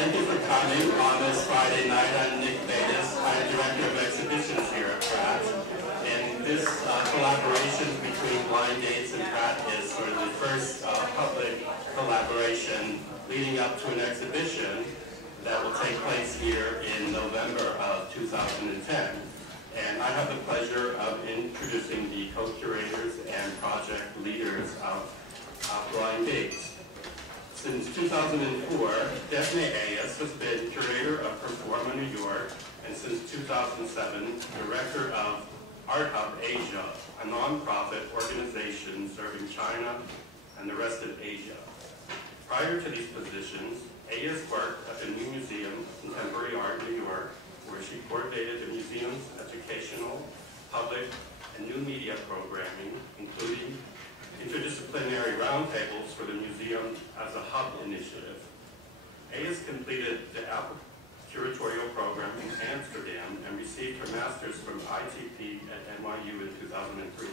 Thank you for coming on this Friday night. I'm Nick Bates. I'm Director of Exhibitions here at Pratt. And this collaboration between Blind Dates and Pratt is sort of the first public collaboration leading up to an exhibition that will take place here in November of 2010. And I have the pleasure of introducing the co-curators and project leaders of Blind Dates. Since 2004, Daphne Ayers has been curator of Performa New York, and since 2007, director of Art Hub Asia, a nonprofit organization serving China and the rest of Asia. Prior to these positions, Ayers worked at the New Museum of Contemporary Art in New York, where she coordinated the museum's educational, public, and new media programming, including interdisciplinary roundtables for the museum as a hub initiative. Ayers completed the curatorial program in Amsterdam and received her master's from ITP at NYU in 2003.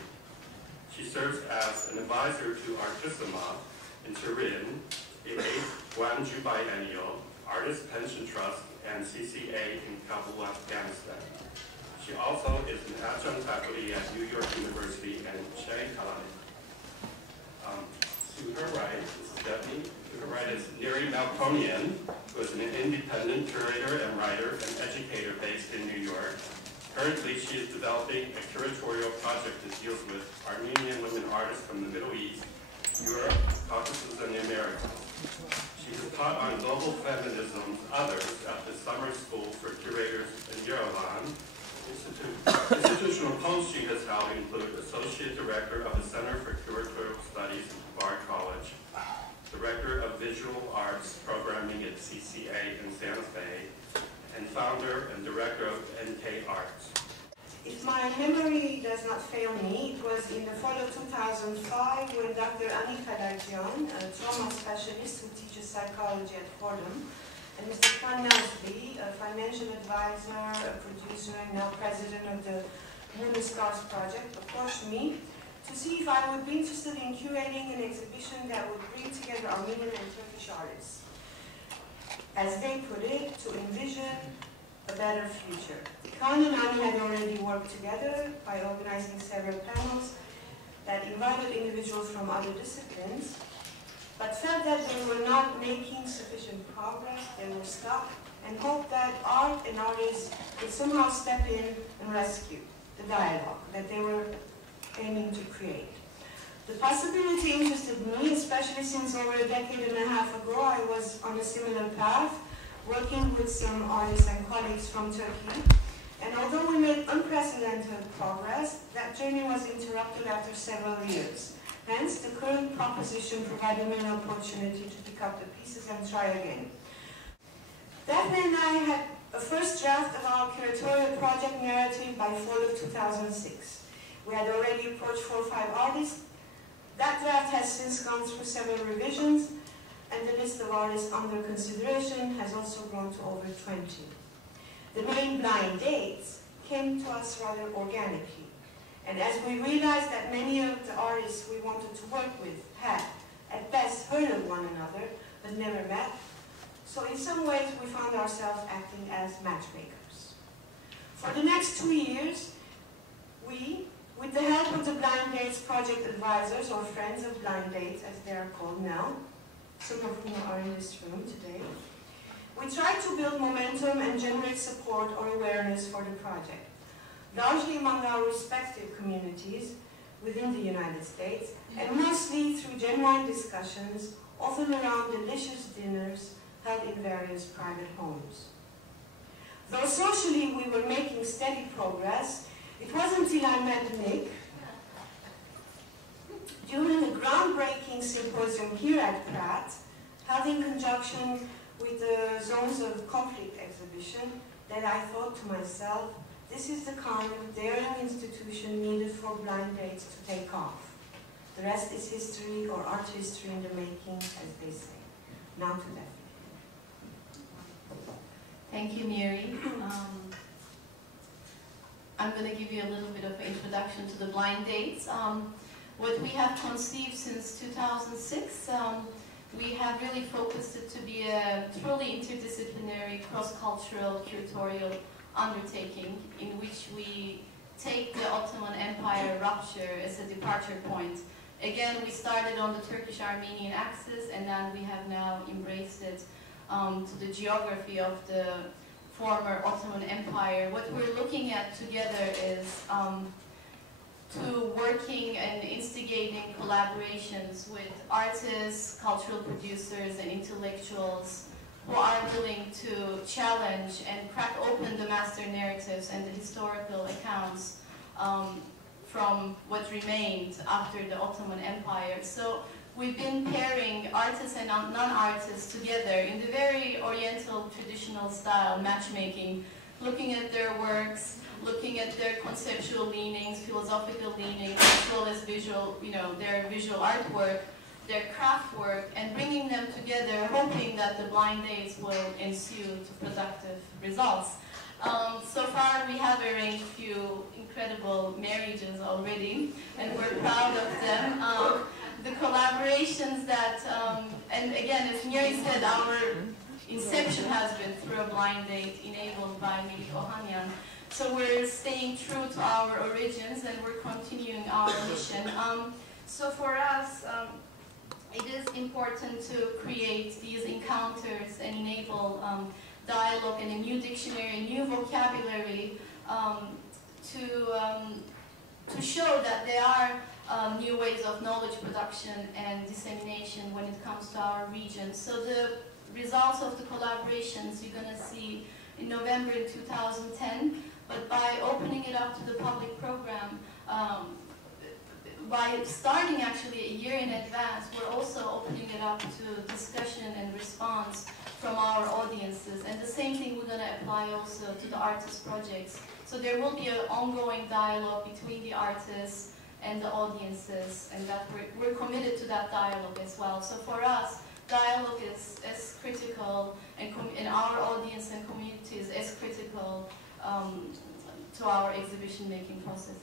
She serves as an advisor to Artissima in Turin, the 8th Gwangju Biennial, Artist Pension Trust, and CCA in Kabul, Afghanistan. She also is an adjunct faculty at New York University and Shanghai. To her right, this is Debbie. To her right is Neri Malkonian, who is an independent curator and writer and educator based in New York. Currently, she is developing a curatorial project that deals with Armenian women artists from the Middle East, Europe, Caucasus, and the Americas. She has taught on global feminism's Others at the Summer School for Curators in Yerevan. Institutional posts she has held include Associate Director of the Center for Curatorial Studies at Bard College, Director of Visual Arts Programming at CCA in Santa Fe, and founder and Director of NK Arts. If my memory does not fail me, it was in the fall of 2005 when Dr. Annie Kadakian, a trauma specialist who teaches psychology at Fordham, and Mr. Khan Nasby, a financial advisor, a producer, and now president of the Moon Scars Project, approached me to see if I would be interested in curating an exhibition that would bring together Armenian and Turkish artists. As they put it, to envision a better future. Khan and Annie had already worked together by organizing several panels that invited individuals from other disciplines, but felt that they were not making sufficient progress, they were stuck, and hoped that art and artists would somehow step in and rescue the dialogue that they were aiming to create. The possibility interested me, especially since over a decade and a half ago I was on a similar path, working with some artists and colleagues from Turkey. And although we made unprecedented progress, that journey was interrupted after several years. Hence, the current proposition provided me an opportunity to pick up the pieces and try again. Daphne and I had a first draft of our curatorial project narrative by fall of 2006. We had already approached 4 or 5 artists. That draft has since gone through several revisions, and the list of artists under consideration has also grown to over 20. The name Blind Dates came to us rather organically. And as we realized that many of the artists we wanted to work with had, at best, heard of one another, but never met, so in some ways we found ourselves acting as matchmakers. For the next 2 years, we, with the help of the Blind Dates project advisors, or Friends of Blind Dates, as they are called now, some of whom are in this room today, we tried to build momentum and generate support or awareness for the project, largely among our respective communities within the United States, and mostly through genuine discussions, often around delicious dinners held in various private homes. Though socially we were making steady progress, it wasn't until I met Nick during a groundbreaking symposium here at Pratt, held in conjunction with the Zones of Conflict exhibition, that I thought to myself, this is the kind of daring institution needed for Blind Dates to take off. The rest is history, or art history in the making, as they say. Now to Daphne. Thank you, Neri. I'm going to give you a little bit of an introduction to the Blind Dates. What we have conceived since 2006, we have really focused it to be a truly interdisciplinary, cross-cultural curatorial undertaking in which we take the Ottoman Empire rupture as a departure point. Again, we started on the Turkish-Armenian axis, and then we have now embraced it to the geography of the former Ottoman Empire. What we're looking at together is to working and instigating collaborations with artists, cultural producers, and intellectuals who are willing to challenge and crack open the master narratives and the historical accounts from what remained after the Ottoman Empire. So we've been pairing artists and non-artists together in the very Oriental traditional style matchmaking, looking at their works, looking at their conceptual leanings, philosophical leanings, as well as visual, their visual artwork, their craft work, and bringing them together, hoping that the blind dates will ensue to productive results. So far, we have arranged a few incredible marriages already, and we're proud of them. The collaborations that, and again, as Miri said, our inception has been through a blind date enabled by Melik Ohanyan. So we're staying true to our origins, and we're continuing our mission. So for us, it is important to create these encounters and enable dialogue and a new dictionary, a new vocabulary to show that there are new ways of knowledge production and dissemination when it comes to our region. So the results of the collaborations you're going to see in November 2010, but by opening it up to the public program, by starting actually a year in advance, we're also opening it up to discussion and response from our audiences. And the same thing we're going to apply also to the artist projects. So there will be an ongoing dialogue between the artists and the audiences, and that we're committed to that dialogue as well. So for us, dialogue is as critical, and our audience and community is as critical to our exhibition making process.